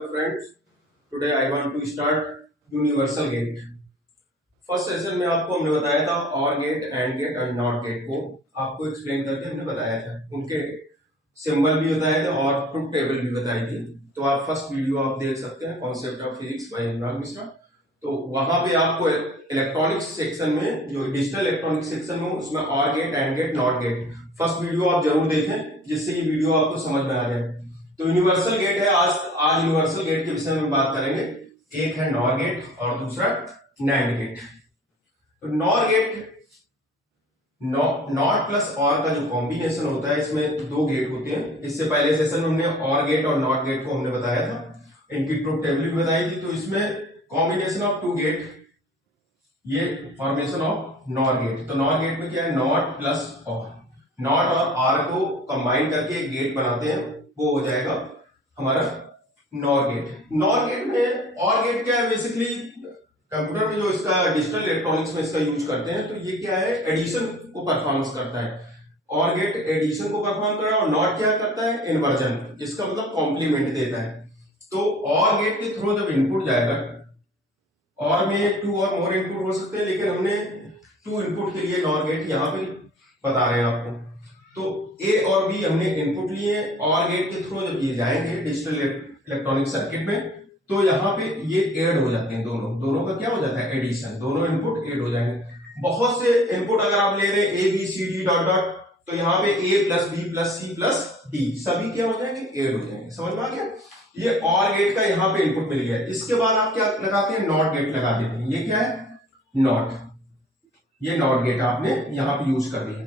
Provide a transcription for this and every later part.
Friends, today I want to start universal gate. First session में आपको हमने बताया था और गेट, एंड गेट और नॉट गेट को आपको एक्सप्लेन करके हमने बताया था, उनके सिंबल भी बताए थे और ट्रुथ टेबल भी बताई थी। तो आप फर्स्ट वीडियो आप देख सकते हैं, कॉन्सेप्ट ऑफ फिजिक्स बाय अनुराग मिश्रा। तो वहां पे आपको इलेक्ट्रॉनिक्स सेक्शन में, जो डिजिटल इलेक्ट्रॉनिक्स सेक्शन में, उसमें और gate, and gate, not gate, first video आप जरूर देखें जिससे ये वीडियो आपको समझ में आ जाए। तो यूनिवर्सल गेट है, आज यूनिवर्सल गेट के विषय में बात करेंगे। एक है नॉर गेट और दूसरा नैंड गेट। तो नॉर गेट नॉट प्लस और का जो कॉम्बिनेशन होता है, इसमें दो गेट होते हैं। इससे पहले सेशन में हमने और गेट और नॉट गेट को हमने बताया था, इनकी ट्रुथ टेबल भी बताई थी। तो इसमें कॉम्बिनेशन ऑफ टू गेट, ये फॉर्मेशन ऑफ नॉर गेट। तो नॉर गेट में क्या है, नॉट प्लस और, नॉट और आर को कंबाइन करके एक गेट बनाते हैं, वो हो जाएगा हमारा नॉर गेट। नॉर गेट में और गेट क्या है, बेसिकली कंप्यूटर में जो इसका डिजिटल इलेक्ट्रॉनिक्स में इसका यूज करते हैं, तो ये क्या है, एडिशन को परफॉर्मेंस करता है। और गेट एडिशन को परफॉर्म कर रहा है और नॉट क्या करता है, इन्वर्जन, इसका मतलब कॉम्प्लीमेंट देता है। तो और गेट के थ्रू जब इनपुट जाएगा, और में टू और मोर इनपुट हो सकते हैं, लेकिन हमने टू इनपुट के लिए नॉर गेट यहाँ पे बता रहे हैं आपको। तो ए और बी हमने इनपुट लिए, और गेट के थ्रू जब ये जाएंगे डिजिटल इलेक्ट्रॉनिक सर्किट में, तो यहाँ पे ये ऐड हो जाते हैं, दोनों का क्या हो जाता है, एडिशन, दोनों इनपुट ऐड हो जाएंगे। बहुत से इनपुट अगर आप ले रहे हैं A B C D dot dot, तो यहाँ पे A plus B plus C plus D सभी क्या हो जाएंगे, ऐड हो जाएंगे। समझ में आ गया? ये और गेट का यहाँ पे इनपुट मिल गया। इसके बाद आप क्या लगाते हैं, नॉट गेट लगा देते हैं। ये क्या है, नॉट, ये नॉट गेट आपने यहाँ पे यूज कर दिया।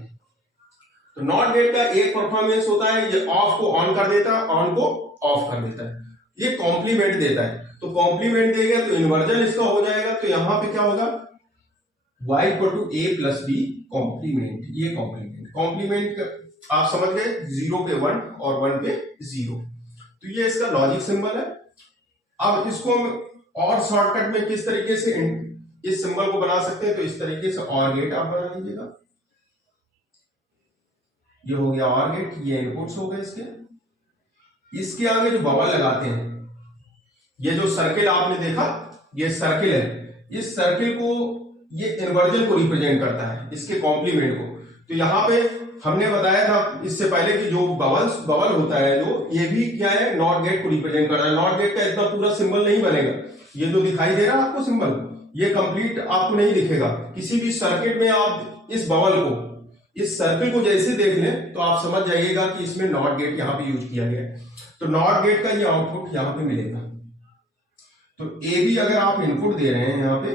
तो नॉट गेट का एक परफॉर्मेंस होता है, ये ऑफ को ऑन कर देता है, ऑन को ऑफ कर देता है। ये कॉम्प्लीमेंट देता है। तो कॉम्प्लीमेंट देगा तो इन्वर्जन इसका हो जाएगा। तो यहां पे क्या होगा, y equal to a plus b complement. ये कॉम्प्लीमेंट आप समझ गए, 0 पे 1 और 1 पे 0। तो ये इसका लॉजिक सिंबल है। अब इसको हम और शॉर्टकट में किस तरीके से इस सिंबल को बना सकते हैं, तो इस तरीके से और गेट आप बना लीजिएगा। ये हो गया और गेट, ये इनपुट्स हो गए इसके आगे जो बबल लगाते हैं, ये जो सर्किल आपने देखा, ये सर्किल है, इस सर्किल को, ये इन्वर्जन को रिप्रेजेंट करता है, इसके कॉम्प्लीमेंट को। तो यहां पे हमने बताया था इससे पहले कि जो बबल होता है, जो ये भी क्या है, नॉट गेट को रिप्रेजेंट करता है। नॉट गेट का इतना पूरा सिंबल नहीं बनेगा, ये जो दिखाई दे रहा है आपको सिंबल, ये कंप्लीट आपको नहीं दिखेगा। किसी भी सर्किट में आप इस बबल को, इस सर्किल को जैसे देख लें, तो आप समझ जाइएगा कि इसमें नॉट गेट यहां पे यूज किया गया है। तो नॉट गेट का ये आउटपुट यहां पे मिलेगा। तो ए बी अगर आप इनपुट दे रहे हैं, यहां पे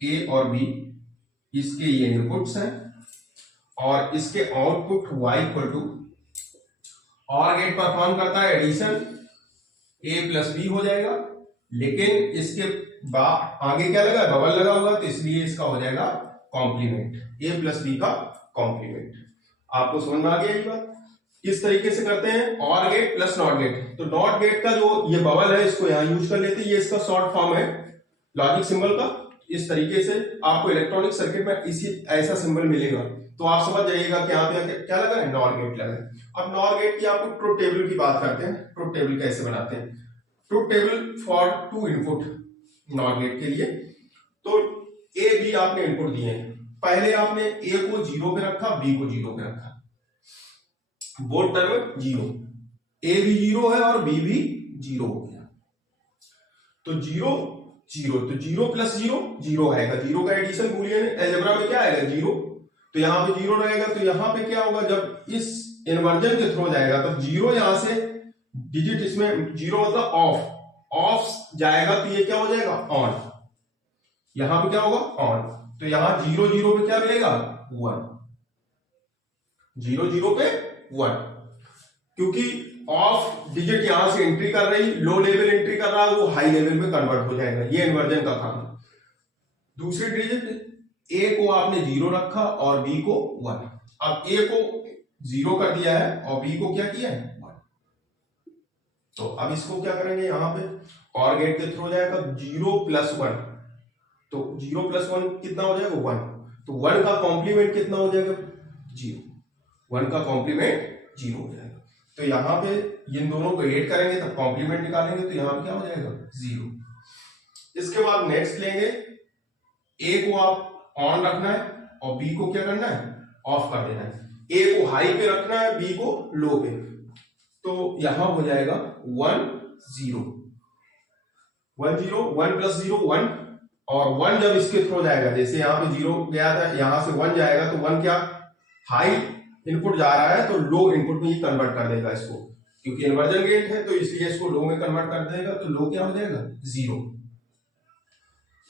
ए और बी, इसके ये इनपुट्स हैं, और इसके आउटपुट y इक्वल टू, और गेट परफॉर्म करता है एडिशन, a प्लस बी हो जाएगा। लेकिन इसके बाद आगे क्या लगा, बबल लगा हुआ, तो इसलिए इसका हो जाएगा कॉम्प्लीमेंट, a प्लस बी का कॉम्प्लीमेंट। आपको समझ में आ गया ये बात? किस तरीके से करते हैं, और गेट प्लस नॉट गेट। तो नॉट गेट का जो ये बबल है, इसको यहां यूज कर लेते हैं, ये इसका शॉर्ट फॉर्म है लॉजिक सिंबल का। इस तरीके से आपको इलेक्ट्रॉनिक सर्किट में इसी ऐसा सिंबल मिलेगा, तो आप समझ जाइएगा कि यहाँ पे क्या लगा है, नॉर गेट लगा है। अब नॉर गेट की आपको ट्रुथ टेबल की बात करते हैं। ट्रुथ टेबल कैसे बनाते हैं, truth table for two input nor gate के लिए। तो ए बी आपने इनपुट दिए हैं, पहले आपने ए को 0 पे रखा, बी को 0 पे रखा, बोथ टर्म 0, ए भी 0 है और बी भी 0 हो गया। तो 0 0, तो 0 प्लस 0 0 आएगा, 0 का एडिशन बूलियन अलजेब्रा में क्या आएगा, 0। तो यहां पे 0 रहेगा। तो यहां पे क्या होगा, जब इस इन्वर्जन के थ्रू जाएगा, तो 0 यहां से डिजिट, इसमें 0 मतलब ऑफ जाएगा, तो ये क्या हो जाएगा, ऑन। यहां पे क्या होगा, ऑन। तो यहां 0 0 पे क्या मिलेगा, 1, 0 0 पे 1, क्योंकि ऑफ डिजिट यहां से एंट्री कर रही, लो लेवल एंट्री कर रहा है, वो हाई लेवल में कन्वर्ट हो जाएगा। ये इन्वर्जन का काम। दूसरी डिजिट ए को आपने 0 रखा और बी को 1। अब ए को 0 कर दिया है और बी को क्या किया है, 1। तो अब इसको क्या करेंगे, यहां पे और गेट के थ्रू जाएगा, 0 प्लस 1, तो 0 प्लस 1 कितना हो जाएगा, 1। तो 1 का कॉम्प्लीमेंट कितना हो जाएगा, 0। 1 का कॉम्प्लीमेंट 0 हो जाएगा। तो यहां पे इन दोनों को ऐड करेंगे तब कॉम्प्लीमेंट निकालेंगे, तो यहां पे क्या हो जाएगा 0। इसके बाद नेक्स्ट लेंगे, ए को आप ऑन रखना है और बी को क्या करना है, ऑफ कर देना है। ए को हाई पे रखना है, बी को लो पे, तो यहां हो जाएगा 1 0 1 0 1 प्लस 0 1, और 1 जब इसके थ्रू जाएगा, जैसे यहां पे 0 गया था, यहां से 1 जाएगा, तो 1 क्या हाई इनपुट जा रहा है तो लो इनपुट में ही कन्वर्ट कर देगा इसको, क्योंकि इन्वर्जन गेट है तो इसलिए इसको लो में कन्वर्ट कर देगा, तो लो क्या हो जाएगा 0।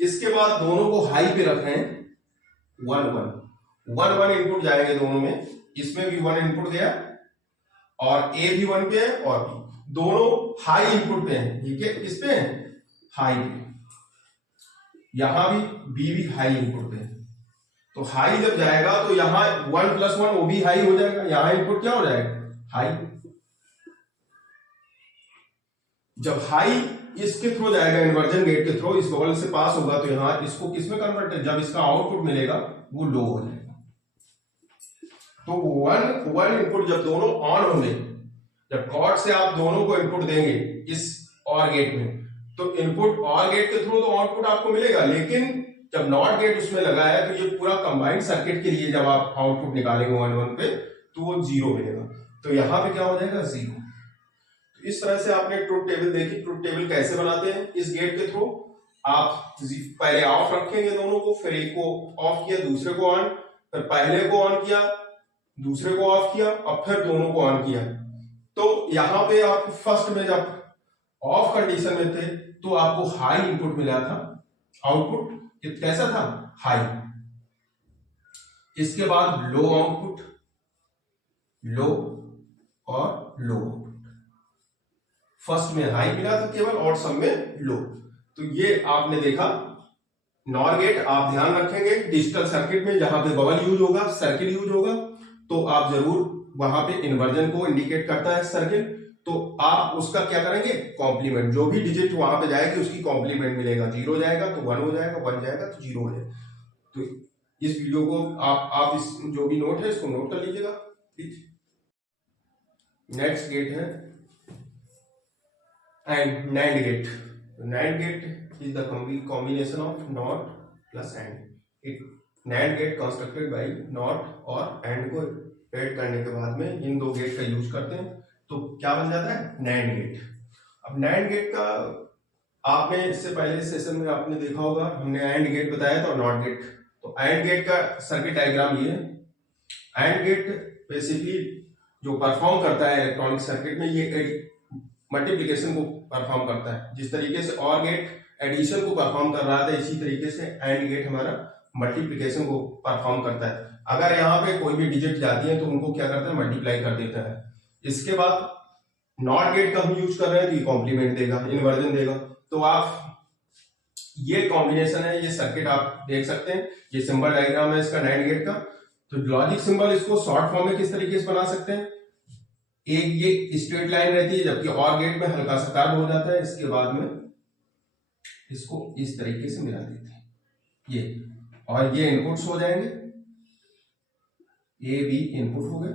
इसके बाद दोनों को हाई पे रख रहे हैं, 1 1 1 इनपुट जाएंगे दोनों में, इसमें भी 1 इनपुट गया और ए भी 1 पे है और बी दोनों हाई इनपुट पे हैं, ठीक है, किस पे है हाई पे, यहां भी बी हाई इनपुट पे है, तो हाई जब जाएगा तो यहां 1 प्लस 1 वो भी हाई हो जाएगा, यहां इनपुट क्या हो जाएगा हाई। जब हाई इसके थ्रू जाएगा इन्वर्जन गेट के थ्रू, इस बगल से पास होगा, तो यहां इसको किसमें कन्वर्ट है, जब इसका आउटपुट मिलेगा वो लो हो जाएगा। तो 1 इनपुट जब दोनों ऑन होंगे, जब कॉर्ड से आप दोनों को इनपुट देंगे इस और गेट में, तो इनपुट और गेट के थ्रू तो आउटपुट आपको मिलेगा, लेकिन जब नॉट गेट उसमें लगा है तो ये पूरा कंबाइंड सर्किट के लिए जब आप आउटपुट निकालेंगे 1 1 पे, तो वो 0 मिलेगा, तो यहां पे क्या हो जाएगा 0। तो इस तरह से आपने ट्रुथ टेबल देखी। ट्रुथ टेबल कैसे बनाते हैं, इस गेट के थ्रू आप पहले ऑफ रखेंगे दोनों को, फिर एक को ऑफ किया, दूसरे को ऑन, फिर पहले को ऑन किया, दूसरे को ऑफ किया और फिर दोनों को ऑन किया। तो यहां पे आप फर्स्ट में जब ऑफ कंडीशन में थे तो आपको हाई इनपुट मिला था, आउटपुट कैसा था हाई। इसके बाद लो आउटपुट, लो और लो आउटपुट, फर्स्ट में हाई मिला था केवल और सब में लो। तो ये आपने देखा नॉर गेट। आप ध्यान रखेंगे डिजिटल सर्किट में जहां पे बबल यूज होगा, सर्किल यूज होगा, तो आप जरूर वहां पे इन्वर्जन को इंडिकेट करता है सर्किल, तो आप उसका क्या करेंगे कॉम्प्लीमेंट, जो भी डिजिट वहां पे जाएगी उसकी कॉम्प्लीमेंट मिलेगा, 0 जाएगा तो 1 हो जाएगा, 1 जाएगा तो 0 हो जाएगा। तो इस वीडियो को आप इस जो भी नोट है इसको नोट कर लीजिएगा प्लीज। नेक्स्ट गेट है and nand gate. Nand gate is the combination of NOT plus AND. Nand gate constructed by NOT और AND को ऐड करने के बाद में इन दो गेट का यूज करते हैं, तो क्या बन जाता है नैंड गेट। अब नैंड गेट का आपने इससे पहले सेशन में आपने देखा होगा, हमने एंड गेट बताया था और नॉट गेट। तो एंड गेट का सर्किट डायग्राम ये है। एंड गेट बेसिकली जो परफॉर्म करता है इलेक्ट्रॉनिक सर्किट में, ये मल्टीप्लिकेशन को परफॉर्म करता है। जिस तरीके से और गेट एडिशन को परफॉर्म कर रहा था, इसी तरीके से एंड गेट हमारा मल्टीप्लिकेशन को परफॉर्म करता है। अगर यहाँ पे कोई भी डिजिट जाती है तो उनको क्या करता है मल्टीप्लाई कर देता है। इसके बाद नॉट गेट का हम यूज कर रहे हैं तो ये कॉम्प्लीमेंट देगा, इन्वर्जन देगा। तो आप ये कॉम्बिनेशन है, ये सर्किट आप देख सकते हैं, ये सिंबल डायग्राम है इसका नैंड गेट का। तो लॉजिक सिंबल इसको शॉर्ट फॉर्म में किस तरीके से बना सकते हैं, एक ये स्ट्रेट लाइन रहती है जबकि और गेट में हल्का सा कर्व हो जाता है, इसके बाद में इसको इस तरीके से मिला देते हैं ये, और ये इनपुट्स हो जाएंगे, ए बी इनपुट हो गए,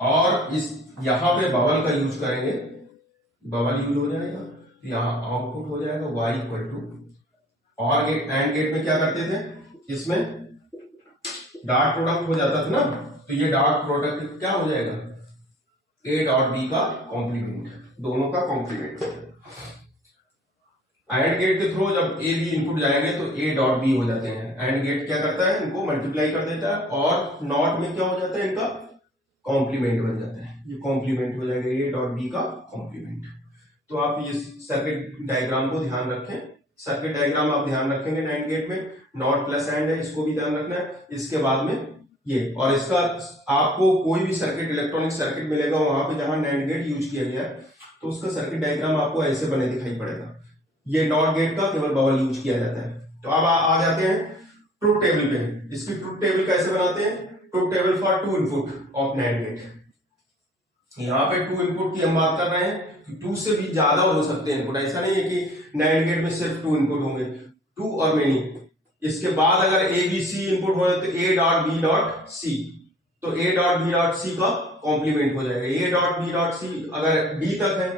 और इस यहां पे बबल का यूज करेंगे, बबल यूज हो जाएगा, तो यहां आउटपुट हो जाएगा y इक्वल टू, और गेट एंड गेट में क्या करते थे, इसमें डॉट प्रोडक्ट हो जाता था ना, तो ये डॉट प्रोडक्ट क्या हो जाएगा ए डॉट बी का कॉम्प्लीमेंट, दोनों का कॉम्प्लीमेंट। एंड गेट के थ्रू जब ए बी इनपुट जाएंगे तो ए डॉट बी हो जाते हैं। एंड गेट क्या करता है, इनको मल्टीप्लाई कर देता है, और नॉट में क्या हो जाता है, इनका कॉम्प्लीमेंट बन जाता है, ये कॉम्प्लीमेंट हो जाएगा ए डॉट बी का कॉम्प्लीमेंट। तो आप ये सर्किट डायग्राम को ध्यान रखें, सर्किट डायग्राम आप ध्यान रखेंगे नैंड गेट में, नॉट प्लस एंड है, इसको भी ध्यान रखना है। इसके बाद में ये, और इसका आपको कोई भी सर्किट इलेक्ट्रॉनिक सर्किट मिलेगा वहां पे जहां नैंड गेट यूज किया गया है, तो उसका सर्किट डायग्राम आपको ऐसे बने दिखाई पड़ेगा। ये नॉट गेट का केवल बबल यूज किया जाता है। तो अब आ जाते हैं ट्रुथ टेबल पे। इसकी ट्रुथ टेबल कैसे बनाते हैं, truth table for 2 input of nand gate. यहाँ पे 2 इनपुट की हम बात कर रहे हैं, 2 से भी ज्यादा हो सकते हैं इनपुट, ऐसा नहीं है कि नैंड गेट में सिर्फ 2 इनपुट होंगे, 2 और मेनी। इसके बाद अगर ए बी सी इनपुट हो तो A dot B dot C, तो A dot B dot C का कॉम्प्लीमेंट हो जाएगा। A dot B dot C अगर डी तक है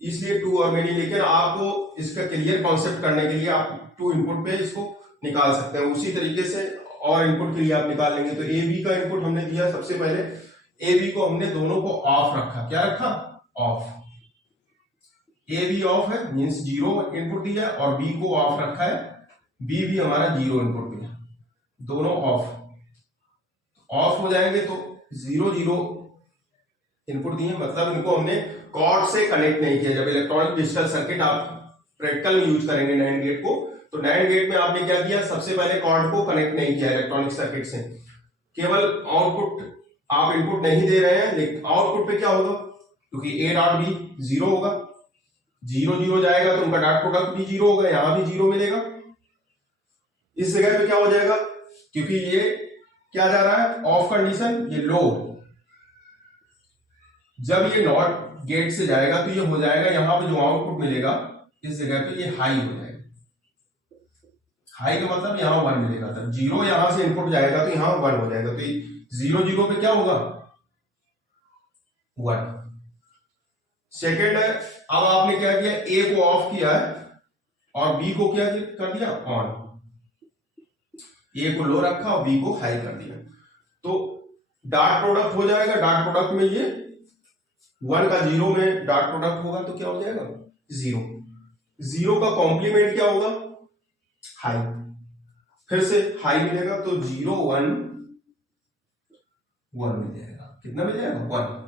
इसलिए टू और मेनी, लेकिन आपको इसका क्लियर कॉन्सेप्ट करने के लिए आप टू इनपुट पे इसको निकाल सकते हैं। उसी तरीके से और इनपुट के लिए आप निकाल लेंगे। तो ए बी का इनपुट हमने दिया, सबसे पहले ए बी को हमने दोनों को ऑफ रखा। क्या रखा? ऑफ। ए बी ऑफ है मींस जीरो इनपुट दिया, और बी को ऑफ रखा है, बी भी हमारा जीरो इनपुट दिया, दोनों ऑफ। ऑफ हो जाएंगे तो जीरो जीरो इनपुट दिए, मतलब इनको हमने कॉर्ड से कनेक्ट नहीं किया। जब इलेक्ट्रॉनिक डिजिटल सर्किट आप प्रैक्टिकल में यूज करेंगे नाइट गेट को, तो नाइट गेट में आपने क्या किया, सबसे पहले कॉर्ड को कनेक्ट नहीं किया इलेक्ट्रॉनिक सर्किट से, केवल आउटपुट आप इनपुट नहीं दे रहे हैं, लेकिन आउटपुट पे क्या होगा, क्योंकि ए डॉट बी जीरो होगा, जीरो जीरो जाएगा तो उनका डॉट प्रोडक्ट भी जीरो होगा, यहां भी जीरो मिलेगा। इस जगह पे क्या हो जाएगा, क्योंकि ये क्या जा रहा है ऑफ कंडीशन, ये लो, जब ये नॉट गेट से जाएगा तो ये हो जाएगा, यहां पे जो आउटपुट मिलेगा इस जगह पे ये हाई हो जाएगा। हाई का मतलब यहां वन मिलेगा, तब जीरो यहां से इनपुट जाएगा तो यहां वन हो जाएगा, तो जीरो जीरो पे क्या होगा, वन। सेकेंड है, अब आपने क्या किया, ए को ऑफ किया है और बी को क्या कर दिया, ऑन। ए को लो रखा और बी को हाई कर दिया, तो डॉट प्रोडक्ट हो जाएगा। डॉट प्रोडक्ट में ये वन का जीरो में डॉट प्रोडक्ट होगा तो क्या हो जाएगा, जीरो। जीरो का कॉम्प्लीमेंट क्या होगा, हाई, फिर से हाई मिलेगा तो जीरो वन वन मिल जाएगा। कितना मिल जाएगा, वन।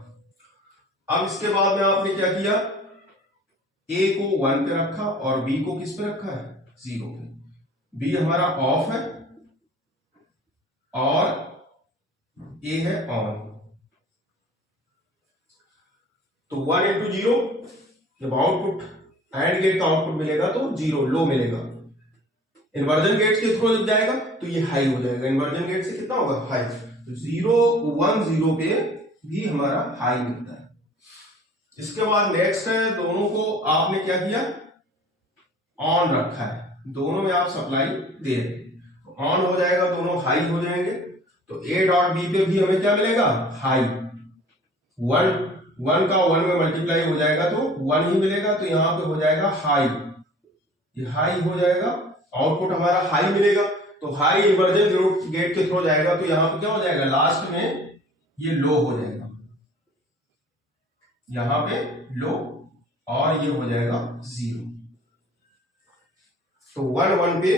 अब इसके बाद में आपने क्या किया, ए को वन पे रखा और बी को किस पे रखा है, जीरो पे। बी हमारा ऑफ है और ए है ऑन, तो वन इंटू जीरो, जब आउटपुट एंड गेट का आउटपुट मिलेगा तो जीरो लो मिलेगा। इन्वर्जन गेट के थ्रू जब जाएगा तो ये हाई हो जाएगा, इन्वर्जन गेट से कितना होगा, हाई। तो जीरो वन जीरो पे भी हमारा हाई मिलता है। इसके बाद नेक्स्ट है, दोनों को आपने क्या किया, ऑन रखा है, दोनों में आप सप्लाई दे रहे, ऑन हो जाएगा, दोनों हाई हो जाएंगे। तो ए डॉट बी पे भी हमें क्या मिलेगा, हाई। वन वन का वन में मल्टीप्लाई हो जाएगा तो वन ही मिलेगा, तो यहां पे हो जाएगा हाई, ये हाई हो जाएगा, आउटपुट हमारा हाई मिलेगा। तो हाई इन्वर्जन गेट के थ्रू जाएगा तो यहां पे क्या हो जाएगा, लास्ट में ये लो हो जाएगा, यहां पे लो, और ये हो जाएगा जीरो। तो वन वन पे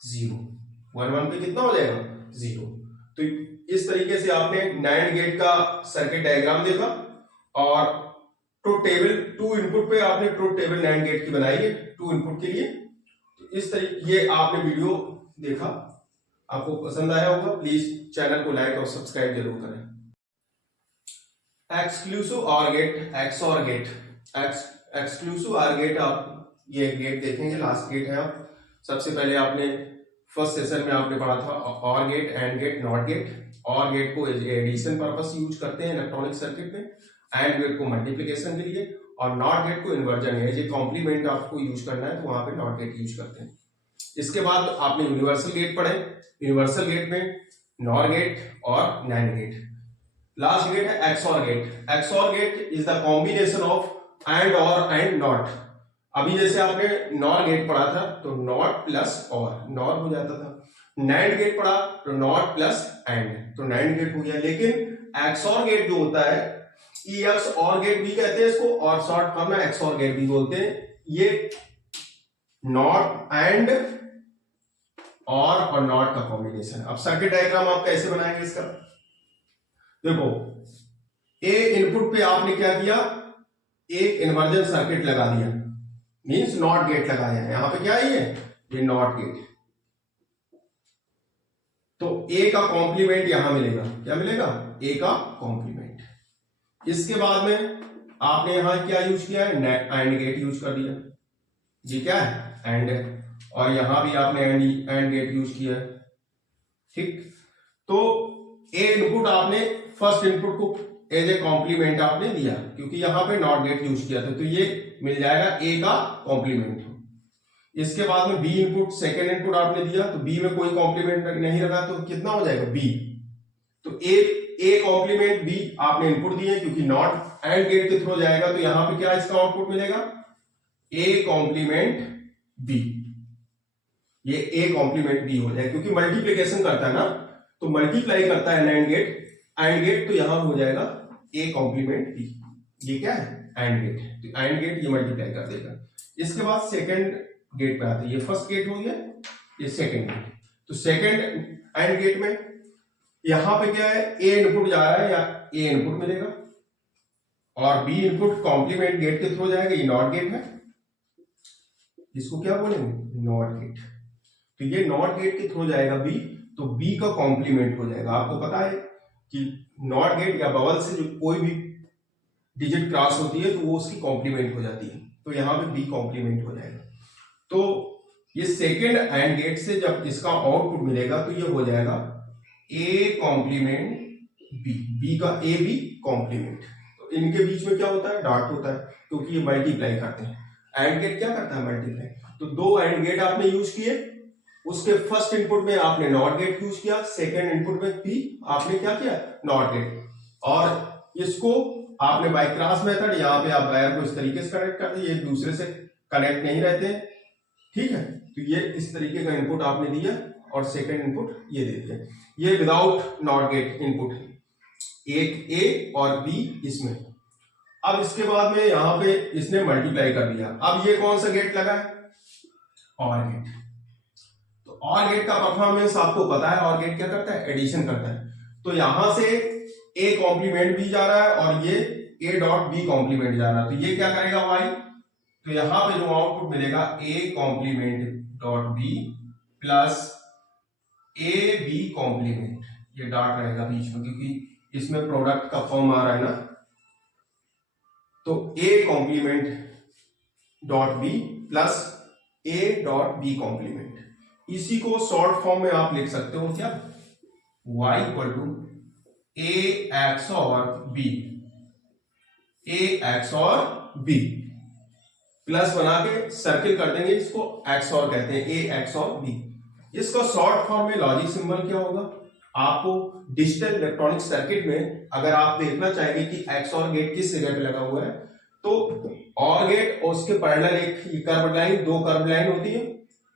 जीरो, वन वन पे कितना हो जाएगा, जीरो। तो इस तरीके से आपने नाइट गेट का सर्किट डायग्राम देखा, और ट्रुथ टेबल, टू इनपुट पे आपने ट्रुथ टेबल नाइट गेट की बनाई है, टू इनपुट के लिए। तो इस तरीके ये आपने वीडियो देखा, आपको पसंद आया होगा, प्लीज चैनल को लाइक और सब्सक्राइब जरूर करें। Exclusive or gate, XOR gate, exclusive or gate, आप ये गेट देखेंगे, लास्ट गेट है। आप सबसे पहले आपने फर्स्ट सेशन में आपने पढ़ा था or gate, and gate, not gate. Or gate को एडिशन पर्पस यूज करते हैं इलेक्ट्रॉनिक सर्किट में, एंड गेट को मल्टीप्लिकेशन के लिए, और नॉट गेट को इन्वर्जन है, ये कॉम्प्लीमेंट आपको यूज करना है तो वहां पे नॉट गेट यूज करते हैं। इसके बाद आपने यूनिवर्सल गेट पढ़े, यूनिवर्सल गेट में नॉर गेट और नैंड गेट। लास्ट गेट है XOR gate. XOR gate is the combination of and और एंड नॉट। अभी जैसे आपने नॉर गेट पढ़ा था तो नॉट प्लस और नॉर हो जाता था, नैंड गेट पढ़ा तो नॉट प्लस एंड, तो नैंड गेट हो गया। लेकिन एक्सऑर गेट जो होता है, EX और गेट भी कहते हैं इसको, और शॉर्ट फॉर्म में एक्सऑर गेट भी बोलते हैं। ये नॉट एंड और नॉट का कॉम्बिनेशन। अब सर्किट डायग्राम आप कैसे बनाएंगे इसका, देखो ए इनपुट पे आपने क्या किया, एक इन्वर्जन सर्किट लगा दिया, मींस नॉट गेट लगाया है। यहां पे क्या है, ये नॉट गेट, तो ए का कॉम्प्लीमेंट यहां मिलेगा, क्या मिलेगा, ए का कॉम्प्लीमेंट। इसके बाद में आपने यहां क्या यूज किया है, एंड गेट यूज कर दिया, ये क्या है, एंड है, और यहां भी आपने एंड गेट यूज किया है, ठीक। तो ए इनपुट आपने फर्स्ट इनपुट को एज ए कॉम्प्लीमेंट आपने दिया, क्योंकि यहां पे नॉट गेट यूज किया था, तो ये मिल जाएगा ए का कॉम्प्लीमेंट। इसके बाद में बी इनपुट, सेकेंड इनपुट आपने दिया, तो बी में कोई कॉम्प्लीमेंट नहीं रखा तो कितना हो जाएगा, बी। तो ए कॉम्प्लीमेंट बी आपने इनपुट दिए, क्योंकि नॉट एंड गेट के थ्रू जाएगा, तो यहां पे क्या इसका आउटपुट मिलेगा, ए कॉम्प्लीमेंट बी। ये ए कॉम्प्लीमेंट बी हो जाए, क्योंकि मल्टीप्लीकेशन करता है ना, तो मल्टीप्लाई करता है एंड गेट, तो यहां हो जाएगा ए कॉम्प्लीमेंट बी। ये क्या है, एंड गेट, तो एंड गेट ये मल्टीप्लाई कर देगा। इसके बाद सेकंड गेट पे आते हैं, ये फर्स्ट गेट हो गया, ये सेकंड गेट। तो सेकंड एंड गेट में यहां पे क्या है, ए इनपुट जा रहा है, या ए इनपुट मिलेगा, और बी इनपुट कॉम्प्लीमेंट गेट के थ्रू जाएगा, ये नॉट गेट है, इसको क्या बोलेंगे, नॉट गेट। तो ये नॉट गेट के थ्रू जाएगा बी, तो बी का कॉम्प्लीमेंट हो जाएगा। आपको पता है कि नॉट गेट या बबल से जो कोई भी डिजिट क्रॉस होती है तो वो उसकी कॉम्प्लीमेंट हो जाती है, तो यहां पे बी कॉम्प्लीमेंट हो जाएगा। तो ये सेकेंड एंड गेट से जब इसका आउटपुट मिलेगा तो ये हो जाएगा ए कॉम्प्लीमेंट बी, बी का ए बी कॉम्प्लीमेंट। तो इनके बीच में क्या होता है, डॉट होता है, क्योंकि ये मल्टीप्लाई करते हैं। एंड गेट क्या करता है, मल्टीप्लाई। तो दो एंड गेट आपने यूज किए, उसके फर्स्ट इनपुट में आपने नॉट गेट यूज किया, सेकेंड इनपुट में भी आपने क्या किया, नॉट गेट। और इसको आपने बाय क्रॉस मेथड, यहाँ पे आप वायर को इस तरीके से कनेक्ट करते हैं, ये एक दूसरे से कनेक्ट नहीं रहते, ठीक है। तो ये इस तरीके का इनपुट आपने दिया, और सेकेंड इनपुट ये दे दिया। ये विदाउट नॉट गेट इनपुट है, एक ए और बी इसमें। अब इसके बाद में यहां पे इसने मल्टीप्लाई कर दिया। अब ये कौन सा गेट लगा है, और गेट। तो और गेट का परफॉर्मेंस आपको पता है, और गेट क्या करता है, एडिशन करता है। तो यहां से ए कॉम्प्लीमेंट भी जा रहा है, और ये ए डॉट बी कॉम्प्लीमेंट जा रहा है, तो ये क्या करेगा वाई। तो यहां पे जो आउटपुट मिलेगा, a complement dot b plus a b complement, ये डॉट रहेगा बीच में, क्योंकि इसमें प्रोडक्ट का फॉर्म आ रहा है ना। तो a complement dot b plus a dot b complement, इसी को शॉर्ट फॉर्म में आप लिख सकते हो क्या, y equal to a XOR b, a XOR b plus बना के सर्किल कर देंगे, इसको एक्स और कहते हैं, ए एक्स और बी। इसका शॉर्ट फॉर्म में लॉजिक सिंबल क्या होगा, आपको डिजिटल इलेक्ट्रॉनिक सर्किट में अगर आप देखना चाहेंगे कि एक्स और गेट किस जगह पे लगा हुआ है, तो और गेट और उसके पैरेलल एक कर्व लाइन, दो कर्व लाइन होती है,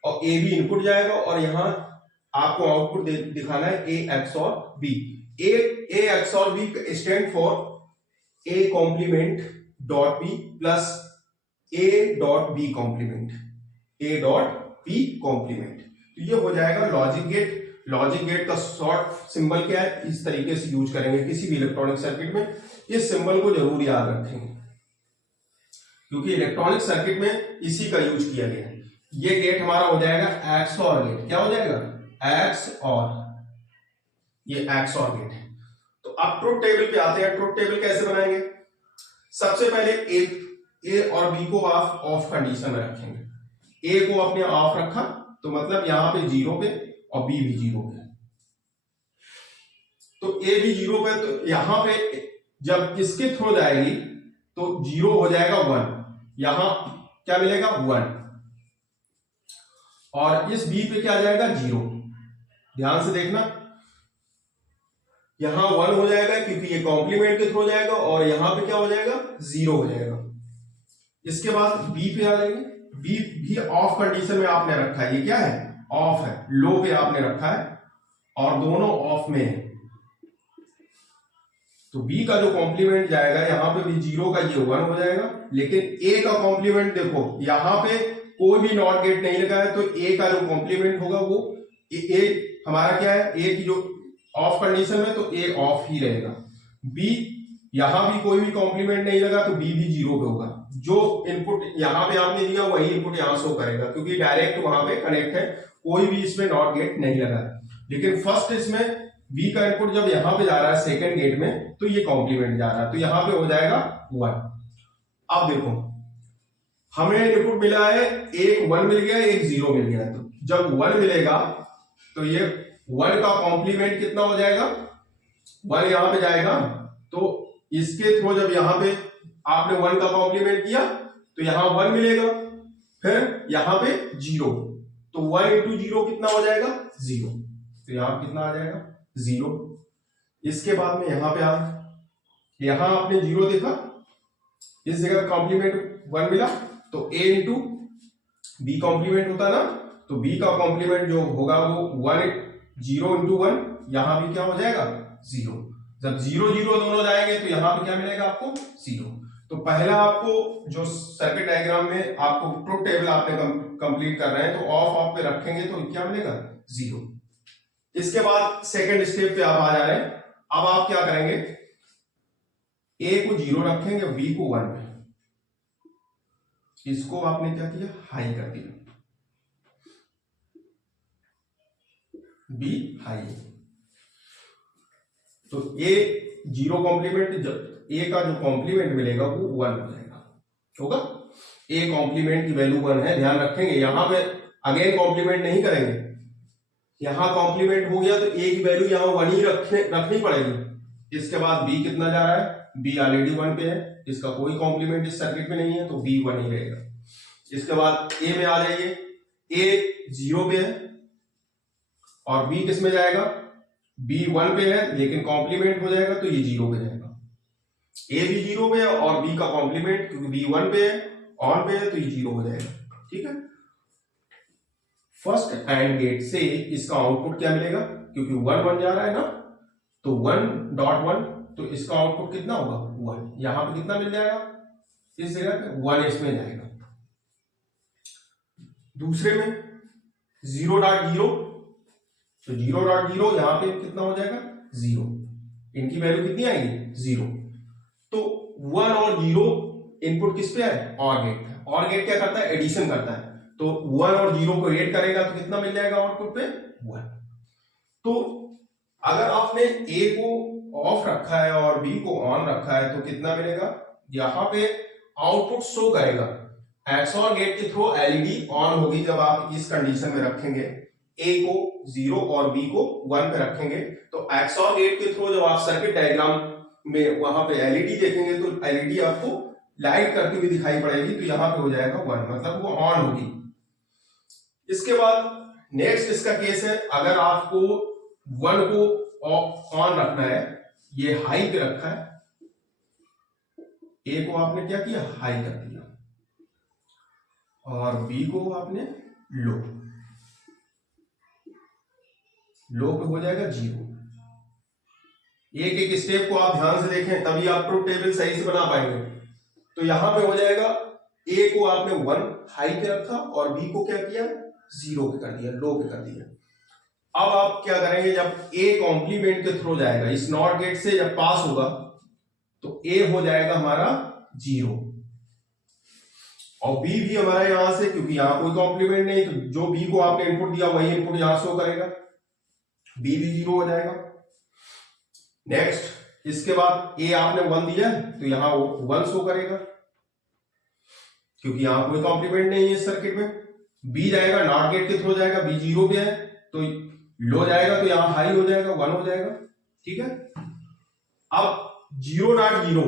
और ए बी इनपुट जाएगा, और यहां आपको आउटपुट दिखाना है a XOR b. A XOR b stand for a complement dot b plus a dot b complement, a dot b complement. तो ये हो जाएगा लॉजिक गेट। लॉजिक गेट का शॉर्ट सिंबल क्या है, इस तरीके से यूज करेंगे किसी भी इलेक्ट्रॉनिक सर्किट में। इस सिंबल को जरूर याद रखेंगे, क्योंकि इलेक्ट्रॉनिक सर्किट में इसी का यूज किया गया है। ये गेट हमारा हो जाएगा एक्स और गेट, क्या हो जाएगा, एक्स और, ये एक्स और गेट है। तो अब ट्रुथ टेबल पे आते हैं। ट्रुथ टेबल कैसे बनाएंगे, सबसे पहले ए और बी को आप ऑफ कंडीशन में रखेंगे। ए को आपने ऑफ रखा, तो मतलब यहां पे 0 पे और बी भी 0 पे। तो ए भी 0 पे, तो यहां पे जब इसके थ्रू जाएगी तो 0 हो जाएगा 1, यहां क्या मिलेगा 1, और इस बी पे क्या जाएगा 0। ध्यान से देखना, यहां 1 हो जाएगा क्योंकि ये कॉम्प्लीमेंट के थ्रू जाएगा, और यहां पे क्या हो जाएगा 0 हो जाएगा। इसके बाद बी पे आ जाएंगे, बी भी ऑफ कंडीशन में आपने रखा है, ये क्या है, ऑफ है, लो पे आपने रखा है, और दोनों ऑफ में है। तो बी का जो कॉम्प्लीमेंट जाएगा यहां पे भी 0 का ये 1 हो जाएगा, लेकिन ए का कॉम्प्लीमेंट देखो यहां पे कोई भी नॉट गेट नहीं लगा है, तो ए का जो कॉम्प्लीमेंट होगा वो ए हमारा क्या है, ए की जो ऑफ कंडीशन में, तो ए ऑफ ही रहेगा। बी यहां भी कोई भी कॉम्प्लीमेंट नहीं लगा, तो बी भी 0 पे होगा। जो इनपुट यहां पे आपने दिया वही इनपुट यहां शो करेगा, क्योंकि डायरेक्ट वहां पे कनेक्ट है, कोई भी इसमें नॉट गेट नहीं लगा है। लेकिन फर्स्ट इसमें बी का इनपुट जब यहां पे जा रहा है सेकंड गेट में, तो ये कॉम्प्लीमेंट जा रहा है, तो यहां पे हो जाएगा 1। अब देखो हमें इनपुट मिला है, एक 1 मिल गया, एक 0 मिल गया। तो जब 1 मिलेगा तो ये 1 का कॉम्प्लीमेंट कितना हो जाएगा, 1 यहां पे जाएगा, तो इसके थ्रू जब यहां पे आपने 1 का कॉम्प्लीमेंट किया तो यहां 1 मिलेगा, फिर यहां पे 0, तो 1 इंटू 0 कितना हो जाएगा 0, तो यहां कितना आ जाएगा 0। इसके बाद में यहां पे आ, यहां आपने 0 देखा, इस जगह कॉम्प्लीमेंट 1 मिला, तो a इंटू बी कॉम्प्लीमेंट होता ना, तो b का कॉम्प्लीमेंट जो होगा वो 1 0 इंटू 1, यहां भी क्या हो जाएगा 0। जब 0 0 दोनों जाएंगे तो यहां पे क्या मिलेगा आपको 0। तो पहला आपको जो सर्किट डायग्राम में आपको ट्रुथ टेबल आपने कंप्लीट कर रहे हैं, तो ऑफ पे रखेंगे तो क्या मिलेगा 0। इसके बाद सेकंड स्टेप पे आप आ जा रहे हैं। अब आप क्या करेंगे, a को 0 रखेंगे, b को 1 में, इसको आपने क्या किया हाई कर दिया, b हाई। तो a 0 कॉम्प्लीमेंट, जब a का जो कॉम्प्लीमेंट मिलेगा वो 1 हो जाएगा, होगा। a कॉम्प्लीमेंट की वैल्यू 1 है, ध्यान रखेंगे। यहां पे अगेन कॉम्प्लीमेंट नहीं करेंगे, यहां कॉम्प्लीमेंट हो गया तो a की वैल्यू यहां 1 ही रखनी पड़ेगी। इसके बाद b कितना जा रहा है, b ऑलरेडी 1 पे है, इसका कोई कॉम्प्लीमेंट इस सर्किट में नहीं है, तो b 1 ही रहेगा। इसके बाद a में आ जाइए, a 0 पे है और b किस में जाएगा, b 1 पे है लेकिन कॉम्प्लीमेंट हो जाएगा तो ये 0 पे जाएगा। a भी 0 पे है और b का कॉम्प्लीमेंट, क्योंकि b 1 पे है ऑन पे है तो ये 0 हो जाएगा, ठीक है। फर्स्ट एंड गेट से इसका आउटपुट क्या मिलेगा, क्योंकि 1 1 जा रहा है ना, तो 1.1, तो इसका आउटपुट कितना होगा 1। यहां पे कितना मिल जाएगा, इस जगह पे 1 इसमें जाएगा। दूसरे में 0.0, तो 0.0 यहां पे कितना हो जाएगा 0, इनकी वैल्यू कितनी आएगी 0। तो 1 और 0 इनपुट किस पे है, और गेट है। और गेट क्या करता है, एडिशन करता है, तो 1 और 0 को एड करेगा तो कितना मिल जाएगा आउटपुट पे 1। तो अगर आपने a को ऑफ रखा है और b को ऑन रखा है तो कितना मिलेगा, यहां पे आउटपुट शो करेगा। XOR गेट के थ्रू एलईडी ऑन होगी जब आप इस कंडीशन में रखेंगे, a को 0 और b को 1 पे रखेंगे, तो XOR गेट के थ्रू जब आप सर्किट डायग्राम में वहां पे एलईडी देखेंगे तो एलईडी आपको लाइट करती हुई दिखाई पड़ेगी, तो यहां पे हो जाएगा 1, मतलब वो ऑन होगी। इसके बाद नेक्स्ट इसका केस है, अगर आपको 1 को ऑन रखना है, ये हाई पे रखा है, a को आपने क्या किया हाई कर दिया और b को आपने लो पे हो जाएगा 0। एक एक स्टेप को आप ध्यान से देखें तभी आप ट्रुथ टेबल सही से बना पाएंगे। तो यहां पे हो जाएगा, a को आपने 1 हाई पे रखा और b को क्या किया 0 पे कर दिया, लो पे कर दिया। अब आप क्या करेंगे, जब a कॉम्प्लीमेंट के थ्रू जाएगा, इस नॉट गेट से जब पास होगा तो a हो जाएगा हमारा 0 और b भी हमारा यहां से, क्योंकि यहां कोई कॉम्प्लीमेंट नहीं, तो जो b को आपने इनपुट दिया वही इनपुट यहां शो करेगा, b भी 0 हो जाएगा। नेक्स्ट इसके बाद a आपने 1 दिया तो यहां वो 1 शो करेगा, क्योंकि यहां कोई कॉम्प्लीमेंट नहीं है इस सर्किट में। b जाएगा नॉट गेट के थ्रू जाएगा, b 0 पे है, तो लो जाएगा तो यहां हाई हो जाएगा 1 हो जाएगा, ठीक है। अब 0.0,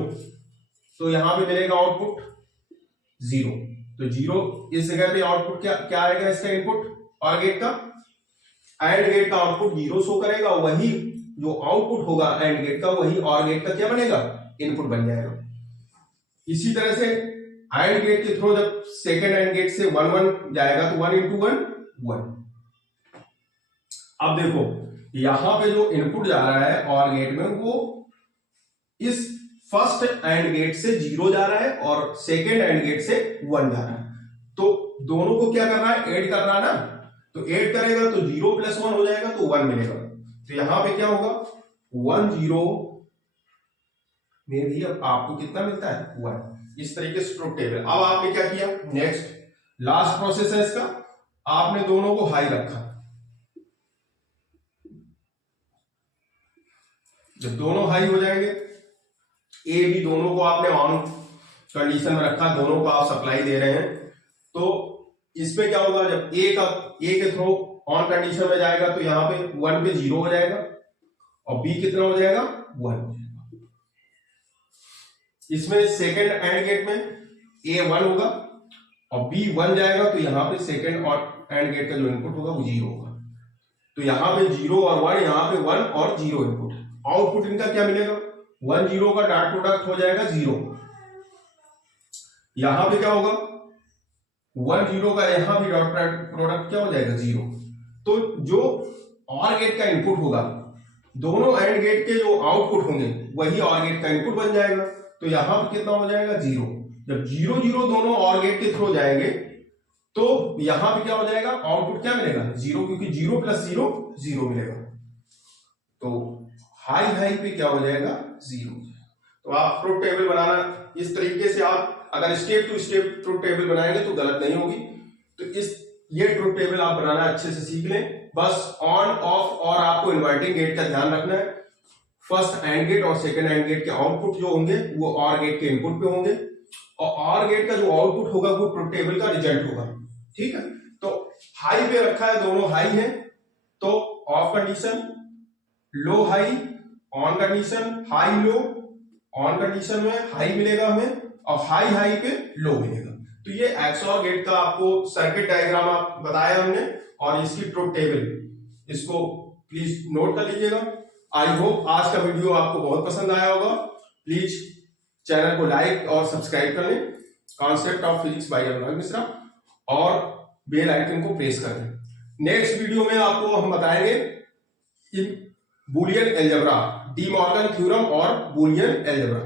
तो यहां पे मिलेगा आउटपुट 0, तो 0 इस जगह पे आउटपुट क्या आएगा इसका इनपुट, और गेट का एंड गेट का आउटपुट 0 शो करेगा, वही जो आउटपुट होगा एंड गेट का वही और गेट का क्या बनेगा इनपुट बन जाएगा। इसी तरह से एंड गेट के थ्रू जब सेकेंड एंड गेट से 1 1 जाएगा तो 1 into 1 1। अब देखो यहां पे जो इनपुट जा रहा है और गेट में, वो इस फर्स्ट एंड गेट से 0 जा रहा है और सेकेंड एंड गेट से 1 जा रहा है, तो दोनों को क्या करना है ऐड करना है ना, तो ऐड करेगा तो 0 + 1 हो जाएगा तो 1 मिलेगा। तो यहां पे क्या होगा 1 0 में भी अब आपको कितना मिलता है 1। इस तरीके से ट्रुथ टेबल। अब आपने क्या किया, नेक्स्ट लास्ट प्रोसेस है इसका, आपने दोनों को हाई रखा, जब दोनों हाई हो जाएंगे, ए बी दोनों को आपने ऑन कंडीशन में रखा, दोनों को आप सप्लाई दे रहे हैं, तो इसमें क्या होगा, जब ए के थ्रू ऑन कंडीशन में जाएगा तो यहां पे 1 पे 0 हो जाएगा और बी कितना हो जाएगा 1। इसमें सेकेंड एंड गेट में ए 1 होगा और बी 1 जाएगा, तो यहां पे सेकेंड और एंड गेट का जो इनपुट होगा वो 0 होगा, तो यहां पे 0 और 1, यहां पे 1 और 0 इनपुट है। आउटपुट इनका क्या मिलेगा, 1 0 का डॉट प्रोडक्ट हो जाएगा 0, यहां पे क्या होगा 1 0 का यहां भी डॉट प्रोडक्ट क्या हो जाएगा 0। तो जो ऑर गेट का इनपुट होगा, दोनों एंड गेट के जो आउटपुट होंगे वही ऑर गेट का इनपुट बन जाएगा। तो यहां पर कितना हो जाएगा 0। जब 0 0 दोनों ऑर गेट के थ्रू जाएंगे तो यहां पे क्या हो जाएगा, आउटपुट क्या मिलेगा 0, क्योंकि 0 + 0 0 मिलेगा। तो हाई हाई पे क्या हो जाएगा 0। तो आप ट्रुथ टेबल बनाना इस तरीके से, आप अगर step to step truth table बनाएंगे तो गलत नहीं होगी। तो ये ट्रुथ टेबल आप बनाना अच्छे से सीख लें। बस ऑन ऑफ और आपको इन्वर्टिंग गेट का ध्यान रखना है। फर्स्ट एंड गेट और सेकंड एंड गेट के आउटपुट जो होंगे वो ऑर गेट के इनपुट पे होंगे, और ऑर गेट का जो आउटपुट होगा वो ट्रुथ टेबल का रिजल्ट होगा। ठीक है, तो हाई पे रखा है, दोनों हाई है, तो of condition, low high, on condition, high low, on condition में हाई मिलेगा हमें, और हाई हाई पे लो मिलेगा। तो ये एक्सऑर गेट का आपको सर्किट डायग्राम आप बताया हमने, और इसकी ट्रुथ टेबल, इसको प्लीज नोट कर लीजिएगा। आई होप आज का वीडियो आपको बहुत पसंद आया होगा। प्लीज चैनल को लाइक और सब्सक्राइब कर लें, कॉन्सेप्ट ऑफ फिजिक्स बाय अनुराग मिश्रा, और बेल आइकन को प्रेस कर दें। नेक्स्ट वीडियो में आपको हम बताएंगे in Boolean algebra, De Morgan theorem और बूलियन अलजेब्रा।